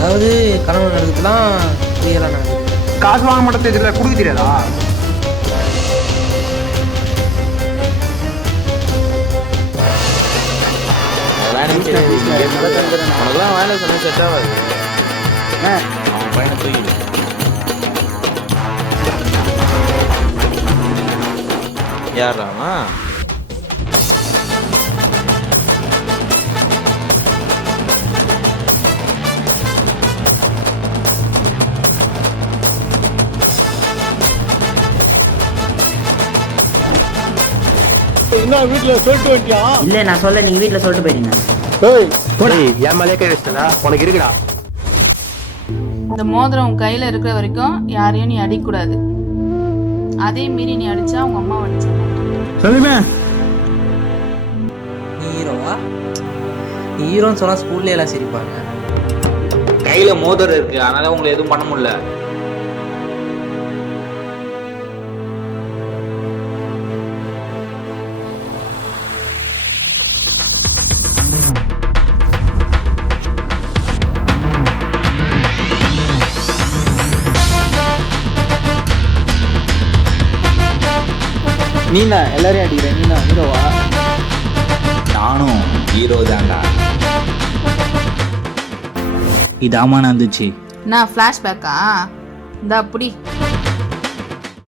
அதாவது கனவு நடக்குதுலாம் ரியலாக நடக்குது. காசு வாங்க மாட்டேன் தெரியல, கொடுக்க தெரியாதா? உனக்குலாம் வேலை சொன்ன செட் ஆகாது. அவன் பையனை தூக்கி யாராமா என்ன வீட்டுல சொல்லிட்டு வந்துட்டியா? இல்ல நான் சொல்ல, நீங்க வீட்டுல சொல்லிட்டு போயிடுங்க. என் மேலே கை வச்சிட்டா உனக்கு இருக்குடா. இந்த மோதிரம் உன் கையில இருக்கிற வரைக்கும் யாரையும் நீ அடிக்கூடாது. அதே மீறி நீ அடிச்சா உங்க அம்மா அடிச்சா. சொல்லுமே. நீ ஹீரோவா? நீ ஹீரோன்னு சொன்னால் ஸ்கூல்லே எல்லாம் சிரிப்பாங்க. கையில மோதிரம் இருக்கு, அதனால உங்களை எதுவும் பண்ண முடியல. நீனா எல்லாரையும் அடிக்கிறேன், நீனா ஹீரோவா? நானும் ஹீரோ தான்டா. இதாமா நடந்துச்சு. நான் ஃப்ளாஷ்பேக்கா? இந்த அப்படி